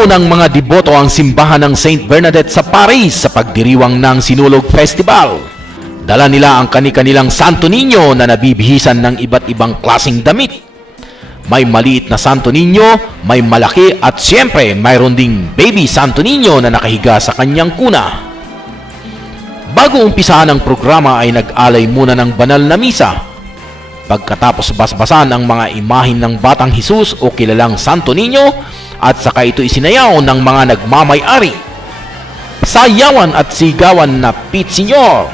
Pinuno ng mga deboto ang simbahan ng St. Bernadette sa Paris sa pagdiriwang ng Sinulog Festival. Dala nila ang kani-kanilang Santo Niño na nabibihisan ng iba't ibang klaseng damit. May maliit na Santo Niño, may malaki at siyempre mayroon ding baby Santo Niño na nakahiga sa kanyang kuna. Bago umpisahan ang programa ay nag-alay muna ng banal na misa. Pagkatapos basbasan ang mga imahin ng Batang Hesus o kilalang Santo Niño at saka ito isinayaw ng mga nagmamay-ari. Sayawan at sigawan na Pete Senior.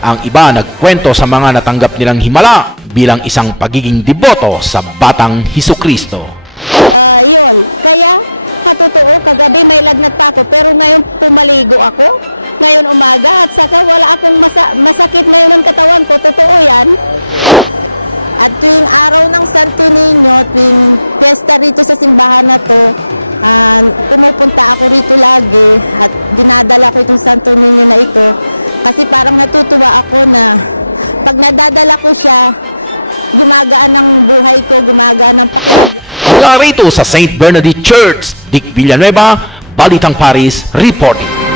Ang iba nagkwento sa mga natanggap nilang himala bilang isang pagiging deboto sa Batang Hesukristo. Yun. Kaya, totoo, kagabi may lagnat pa ako pero ngayon pumaligo ako. Ngayon umaga at saka wala akong masakit ngayon ng katawan ko. Totoo yan. At tuwing araw ng Santo Niño, tuwing piyesta rito sa simbahan na to, pumupunta ako rito lagi at dinadala ko itong Santo Niño na ito. Kasi parang natutuwa ako na pag nadadala ko siya, gumagaan ng buhay ko, gumagaan ng pakiramdam. Mula rito sa St. Bernadette Church, Dick Villanueva, Balitang Paris, reporting.